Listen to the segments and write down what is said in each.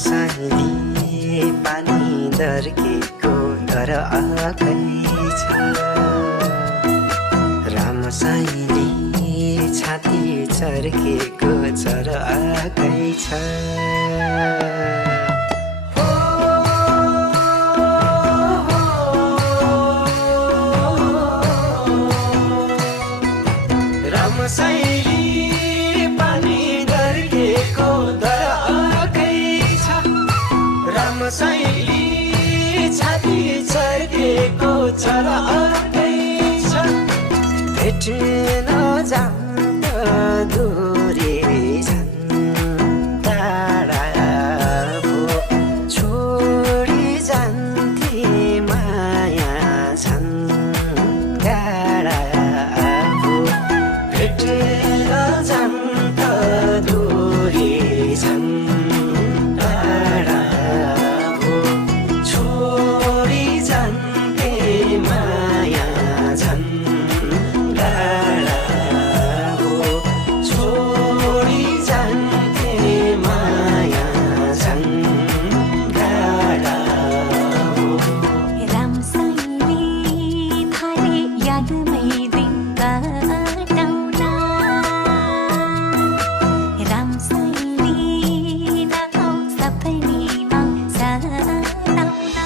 रामसाइली पानी दर्केको तर आकै छ रामसाइली छाती चर्केको तर आकै छ रामसाइली पानी दर्केको तर आकै छ रामसाइली छाती चर्केको तर आकै छ भेट्न जाँदा दूरी छन् टाढा भो छोडी जान्थे माया छन् टाढा भो भेटेर जान्दा दूरी छन् टाढा भो छोडी जान्थे माया छन् टाढा भो छोडी जान्थे माया छन् टाढा भो रामसाइली थाले यादमै दिन काटौँला रामसाइली नआऊ सपनीमा सताउला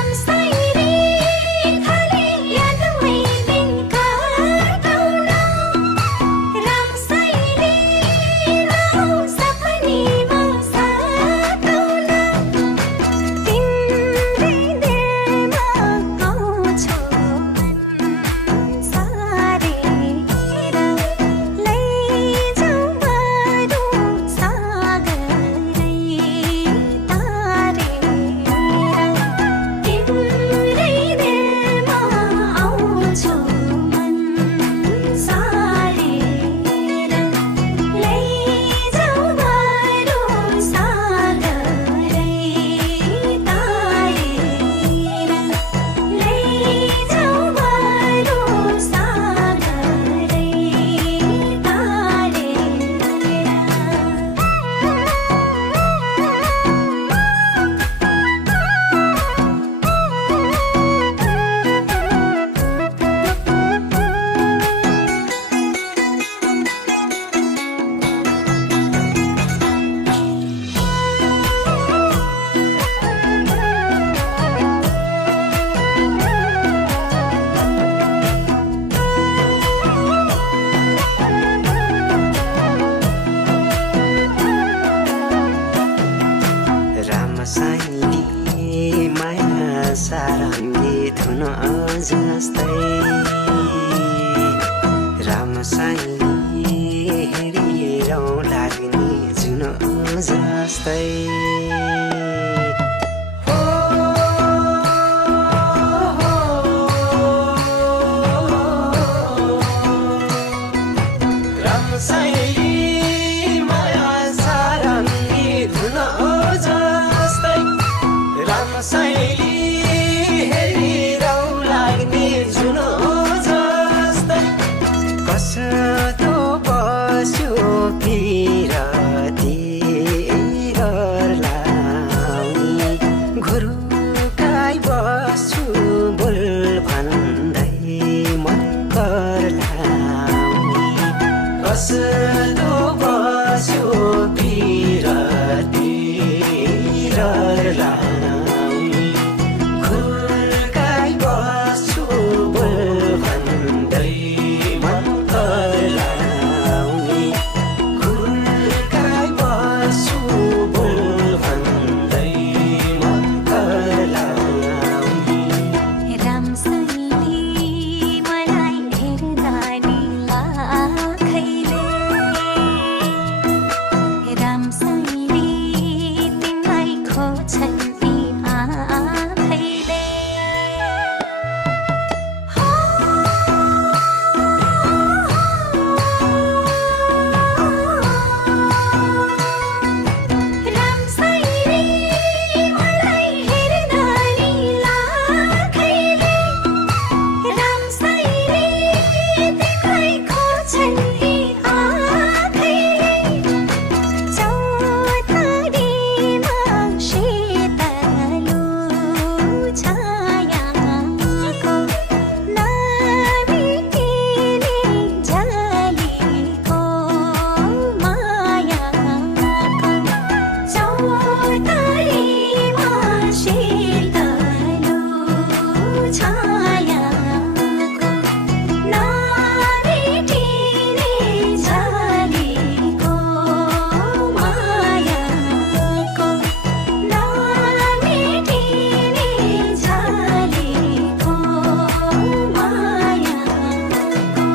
रामसाइली थाले यादमै दिन काटौँला रामसाइली नआऊ सपनीमा सताउला तिम्रै दिलमा आउँछु सारेर लैजाऊ बरु सागरै तारेर तिम्रै दिलमा आउँछु सारेर लैजाऊ बरु सागरै तारेर लैजाऊ बरु सागरै रामसाइली माया सारङ्गी धुन जस्तै रामसाइली हेरिरौँ लाग्ने जुन जस्तै रामसाइली माया सारङ्गी धुन जस्तै रामसाइली हेरिरौँ लाग्ने जुन जस्तै कस्तो बस्यो पिरती र शीतलो छायाको नभेटिने झलेको मायाको नभेटिने झलेको मायाको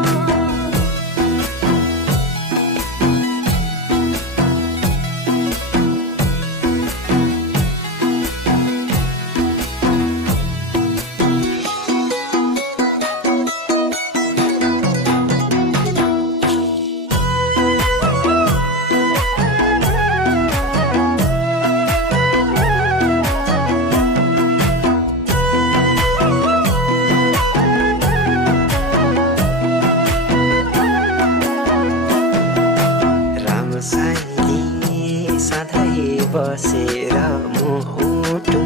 रामसाईले सधैँ बसेर मुटु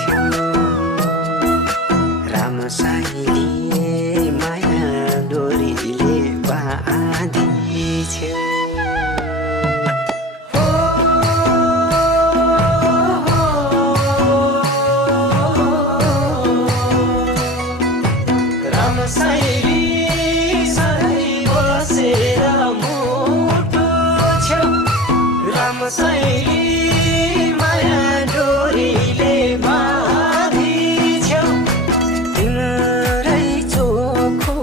छेउ रामसाईले माया डोरीले बाँधिछेउ रामसाईले सधैँ बसेर मुटु छेउ रामसाईले माया डोरीले बाँधिछेउ तिम्रै चोखो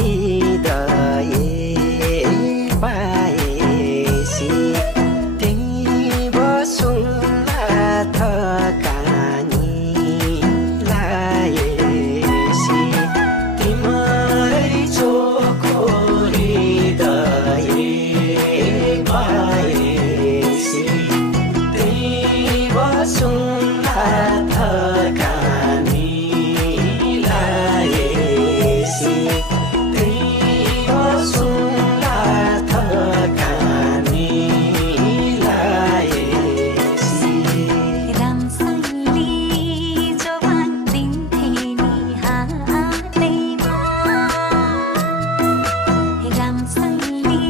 हृदय पाएसी त्यही बसौँला थकानी लाएसी तिम्रै चोखो हृदय पाएसी त्यही बसौँला थकानी लाएसी त्यही बसौँला थकानी लाएसी रामसाईले जवान दिन्थे नि हातैमा रामसाईले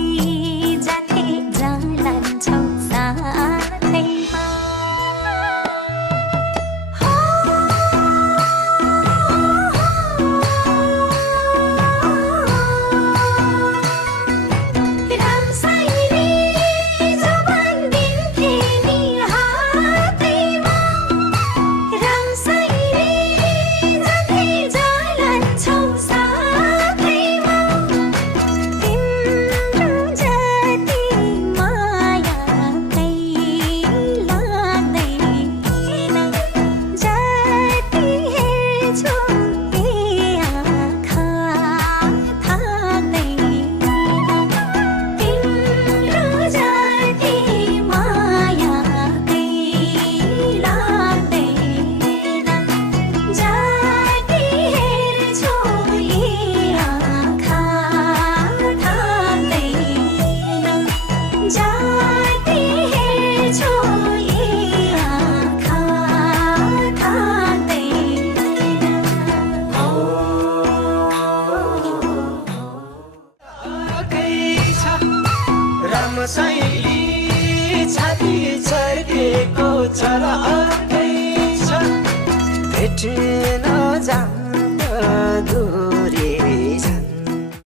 जाथे जालान्छौ साथैमा रामसाईले जवान दिन्थे नि हातैमा रामसाईले जाथे जालान्छौ साथैमा तिम्रो जति माया कहीँ लाग्दैन जति हेर्छु ए आँखा थाक्दैन तिम्रो जति माया कहीँ लाग्दैन जति हेर्छु ए आँखा थाक्दैन जति हेर्छु ए आँखा थाक्दैन रामसाईले छाती चर्केको चरा अर्कै छ भेट्न जाऊ